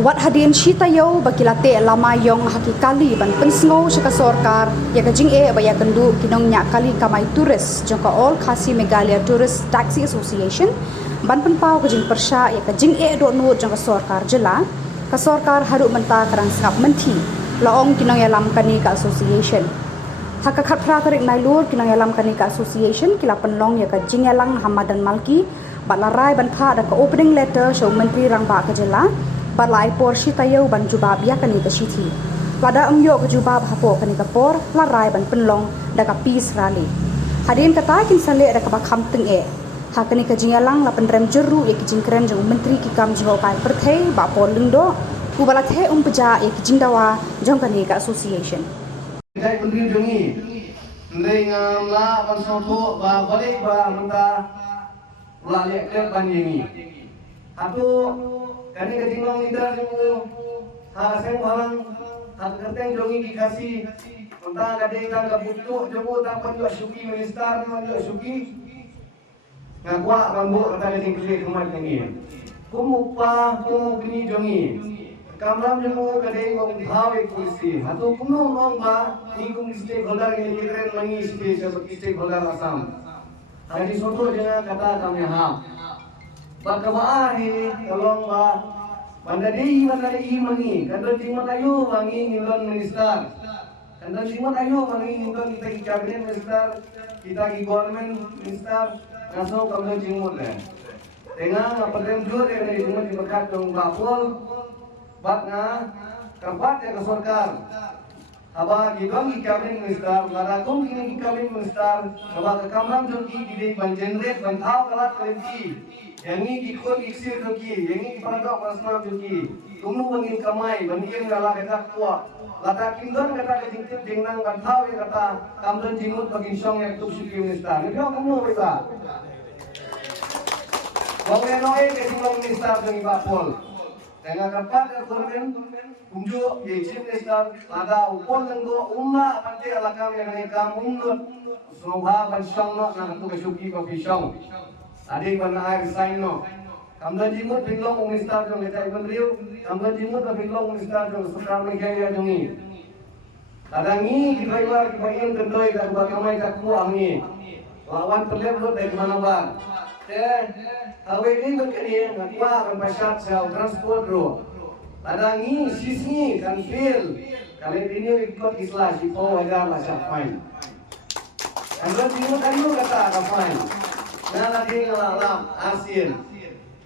Wat hadin shita yo bakilate lama yong hakikali ban pensngo shaka sorkar ya kajing baya kendu kinong nya kali kamai turis jongka all Khasi Meghalaya Tourist Taxi Association ban penpau kajing persha ya kajing do nu jongka sorkar jela ka sorkar haru menta karang sngap menti laong kinong ya lam kani ka association hakakat pra karik nailur kinong ya lam kani ka association kila penlong ya kajing ya lang Hamadan Malki balarai ban pha da ka opening letter show menteri rangba ka jela balai por shitayo ban jubab ya kani ka shithi lada amyo ka jubab hapo kani ka por larai ban penlong da ka peace rally hadin kata kin sale da ka bakham teng hakani ka jingalang la penrem jeru ya kijing krem jong menteri ki kam jho pai perthei ba por lindo ku bala the peja ya kijing dawa jong kani ka association dai menteri jongi ndai ngam la ban soto ba balik ba menta la le ke ban yemi atu kani kajinglong leader jemu haseng balang hat kerteng jongi dikasih mentang kadai kan kabutu jemu tak panjok suki minister panjok suki ngakwa rambu kata kadai klik kemat nengi kumupa kumu kini jongi kamram jemu kadai ngong thawe kursi hatu kumu ngong ba ingkung stakeholder ini keren mangi sebagai stakeholder Assam hari soto jangan kata kami ham Bakawah ni tolong ba mandadi mangi kadang timat ayu mangi ngilon minister kadang timat ayu mangi ngilon kita ki cabinet minister kita ki government minister naso kamno jingmut le tengah ngapadem jur yang dari jingmut dibekat dong bapol bakna kapat ya ke sorkar Aba gidong ki cabinet minister larakung kini ki cabinet minister aba ke kamram joki di ban generate ban thau kalat kelenti yang ini ikut iksir joki yang ini paragak pasna joki tumnu bangin kamai bangin gala kata tua lata kindon kata kejingtip jingnang ban thau ya kata kamron jingmut bagin song yang tuk syuki minister ni dia kamu beta wong enoe ke jinglong minister dengan bapol dengan kapat ke korben unjuk ye chief minister ada upon lenggo umma pante alakam yang nekam umnut soha ban song no na tu syuki ko pisong adi ban air sign no kamda jimut pinglong minister jong letai ban riu kamda jimut pinglong minister jong sukar megaya jongi tadangi di driver ki bayin kendoi ka bakamai ka ku angi lawan pelep lo dari mana ba awe ni berkini ngakwa ban pasat sel transport ro Tadangi sisni kan feel kali ini ikut islah si po agar lah fine. Anda timur kayu kata ada fine. Nah lagi ngelalam asin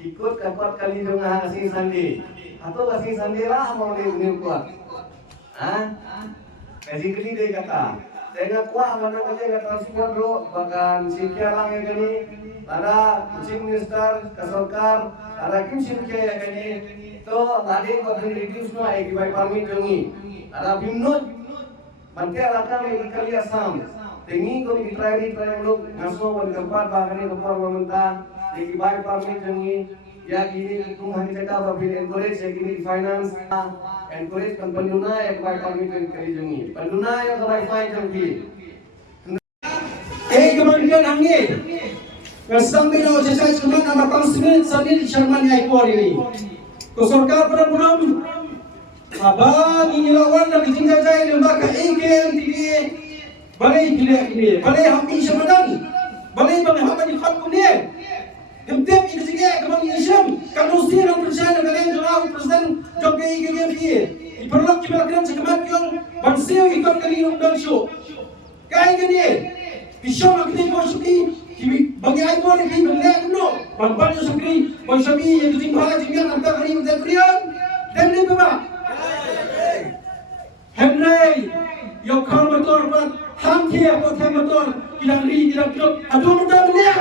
ikut kapat kali dong asin sandi atau asin sandi lah mau ni kuat. Kasih kali dia kata. Dengan kuah mana kata transport bro bahkan sikia lang yang kali ada chief minister kasorkar ada kim sikia yang kali तो tadi kau reduce no एक by permit जोंगी ada bimnut mantai alaka में kali Assam tengi ko ni try look ngaso wan tempat bahkan ko por meminta एक by permit जोंगी ya gini tum hani cakap babil encourage ya gini finance encourage company na एक by permit kali जोंगी penduna ya ko baई fine जोंगी kemudian angin sambil saya cuma nama konsumen sambil Sharman Yaipor ini तो सरकार परम abang ini lawan dari tinggal saya lembaga AKM ini balai ini balai kami Ramadan balai bang hamba di khatku ni hemtem ini sini kami Islam kalau sih orang percaya kalian jawab presiden job AKM ini diperlok kita kalian sekemat yang bansio ikut kali undang show kaya gini bisa makin positif bagi aikor ini benda no banyak sekali masyarakat yang ditimpa jamian antara hari dan krian dan ni bapa Henry yang kau motor pun hamtia pun ham motor kilang klub aduh motor benda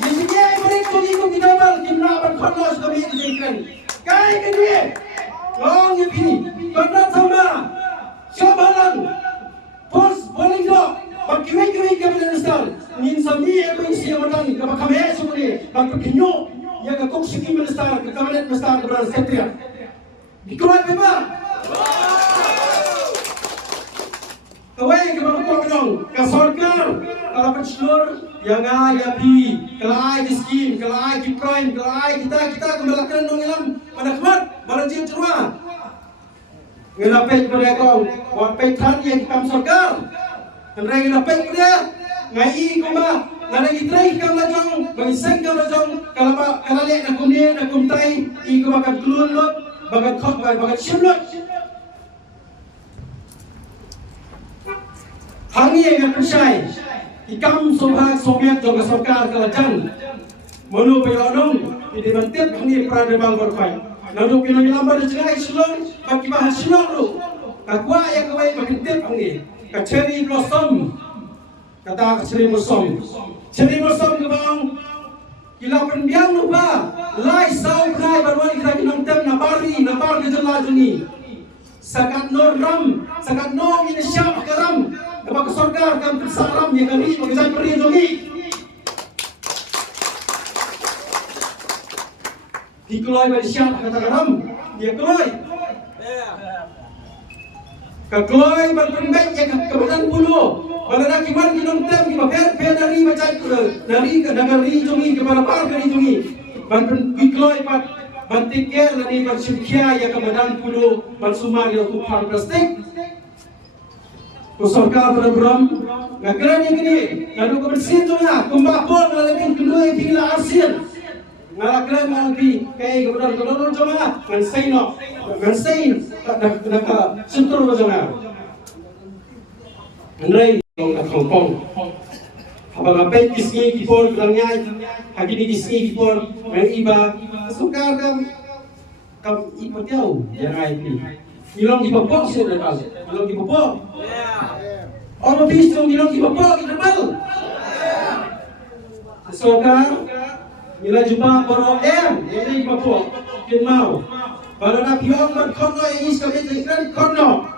ini dia mereka ikut kita bal kita akan khonlos kami dijelaskan kaya gini long ini pernah sama sabaran pos bolinggo Bagi-bagi kemudian besar, ingin sami aku isi amalan, kalau kami semua ni, bagi kinyo, yang aku siki besar, kabinet besar kepada sekretariat. Dikuat beba. Kawai ke bangku kedong, ke sorkar, kalau pencelur, yang ya pi, kalau ai di skim, kalau ai di prime, kalau ai kita kembalikan dong ilam, pada kemat, pada jin cerma. Ngelapet pada kau, wapet tan yang kam sorkar, ngerai ngelapet pada, ngai kuma, ngerai itrai kam lajong, bagi seng kam lajong, kalau lihat nak kumdia, nak kumtai, i kuma kam keluar lot, bagat khot, bagat shimlot. Hangi yang percaya, ikam sobat Soviet juga sorkar kelajan, menu payonong, ini mentip hangi peradaban berfai. Lalu kita lambat dengan Islam, bagi bahasa Islam tu, kakwa yang kawai berkentip hangi, kaceri blossom, kata kaceri blossom tu bang, kila penbiang lupa, lai sau kai berwani kita kinong tem nabar kejelah juni. Sakat no ram, sakat no ini siap keram, kepada sorkar kan tersaram yang kami mengejar peri jogi. Dikeloi bagi siap kata keram, dia keloi. Kekeloi berpembek yang kebetulan bulu. Pada nak kiman kinong tem kita per dari macam dari negeri jogi kepada par dari jogi. Berkeloi Bantiknya lani bersyikia yang kemudian puluh bersumar yang kupar plastik. Kusorka program ngakran yang ini lalu kebersihan tu ya kumpapol ngalamin kedua yang tinggal arsil ngalakran malpi kayak kemudian kedua cuma ngansain nak sentuh macam Andrei yang Hong Kong abang apa kisni kipor bilangnya hari ini kisni kipor main iba suka kam iba jauh jangan ini bilang iba pok sudah tahu bilang iba pok orang bisung bilang iba pok kita mal suka bila jumpa orang ini iba pok kita mau baru nak bilang berkono ini sekali jadi kono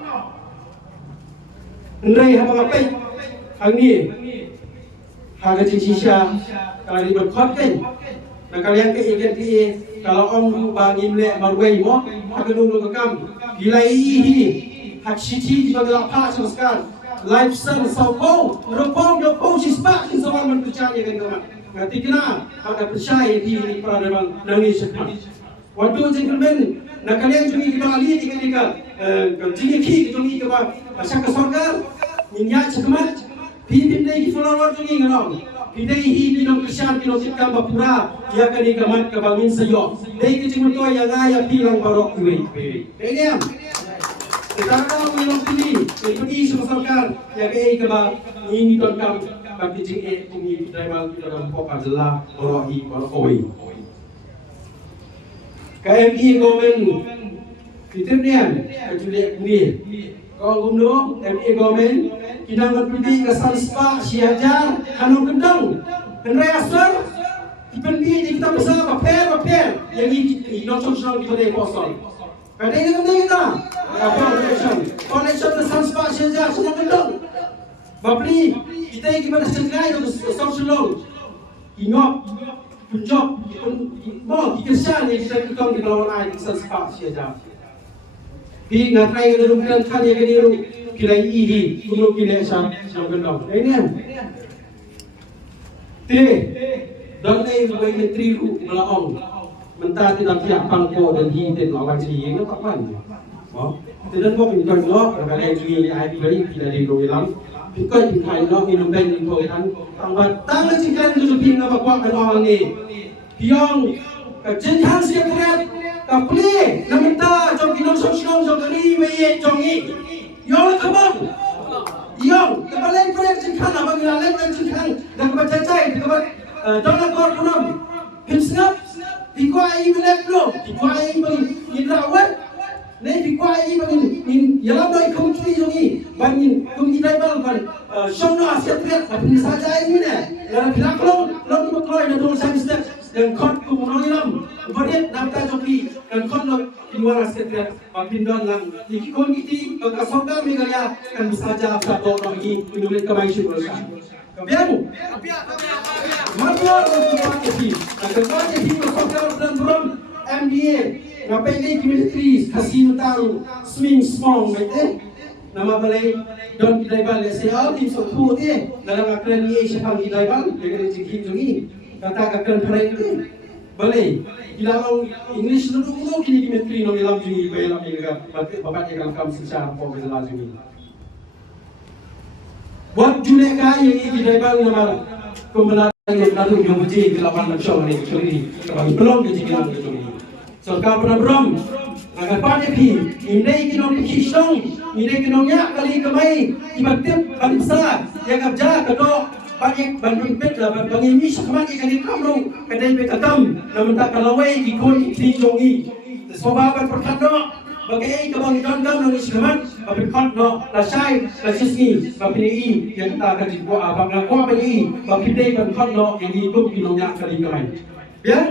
Andrei abang apa hari ini harga cincin kalau diberkatkan, nak kalian ke kalau orang bagi melek marway mo, harga dulu kekam, gilai hak citi di bawah apa sekarang, lifestyle saupau, rupau sispa semua percaya kan kawan, nanti kena pada percaya di peradaban nangis sekarang. Waktu gentleman, nak kalian juga kita alih ketika jiki kita juga asal kesorgar, minyak sekemat. Pindai di follower tu ni ngalong. Pindai binong Kristen binong sikam bapura ya kani kamat kabangin sayo. Dai kecing to yangaya bilang barok kuwi. Deniam. Sekarang binong pilih, pergi sama sorkar ya ke kaba ini don kam bagi jing kumi driver kita dalam pokok adalah borohi borokoi. KMI government fitrnian kecuali ni. Kalau gumno MA government kita berpilih ke Salispa, Siajar, Hanong Kendang, Henry Asar, dipendi kita bersama paper yang ini non-social kita dari posol. Kadang kita connection ke Salispa, Siajar, Hanong Kendang. Bapli kita gimana sengai untuk social law, ingat punjab, mau dikesal yang kita tukang di bawah air Salispa, Siajar. Di ngatai ke dalam kan yang kini kilai ini, guru kilai sah gendong. Ini kan? Dan ini bukan menteri melaong, mentah tidak tiap pangko dan hidup lawan sih, ini tak apa. Oh, tidak boleh ini kalau kalau ini air beri tidak diulang. Bukan dikai nak minum ben info kan. Tangan cikan tu pinang apa kuat orang ni. Piang, kejentan siap berat. Kapli, namita jom kinong sosial jom kali wei jom ni. Yang kabang, yang kepala proyek cikan abang lain yang cikan dan kebacai dekat dalam korporam. Himsngap, dikuai belak lo, dikuai bagi indrawat. Nih dikuai bagi yang doi komisi jogi, bagi komisi tribal kan. Semua aset triat, tapi saja ini nih. Dalam bilang lo dibuat dan dong saya mesti dan kot kumonoilam beriat nampak joki dan kot lo luar aset triat. Pindah lang, jadi kondisi kesorga megaya kan bisa saja satu lagi menulis kemaisi berusaha. Kebiamu, manual untuk kemaisi. Kemaisi kesorga dan berom MBA. Ngapain ni ministry kasih tahu swing small, betul? Nama balai don kita bal se tim so thu ti dalam akren ni siapa kita bal dia cikin jungi kata akren prai tu boleh kita orang English dulu kini menteri no dalam jungi dalam bapak yang kam secara profesional jungi buat jule kaya ini kita bal nama kebenaran yang lalu yang berjaya kelapan nasional ni curi kami belum dijikan curi Sarkar pernah berom agar pada pi indai kinong kisong indai kinong yak kali kemai ibatif paling besar yang kerja kedok banyak banding pet lah bangi ni sekarang ikan di kamrong kedai bekatam namun tak kalawai ikon ikli jongi sobaban perkandok bagai kabang ikan gam nang islamat abin kandok lasai lasisni bapini yang kita akan dibuat abang ngakwa bagi bapidai ban kandok yang ikut kinong yak kali kemai biar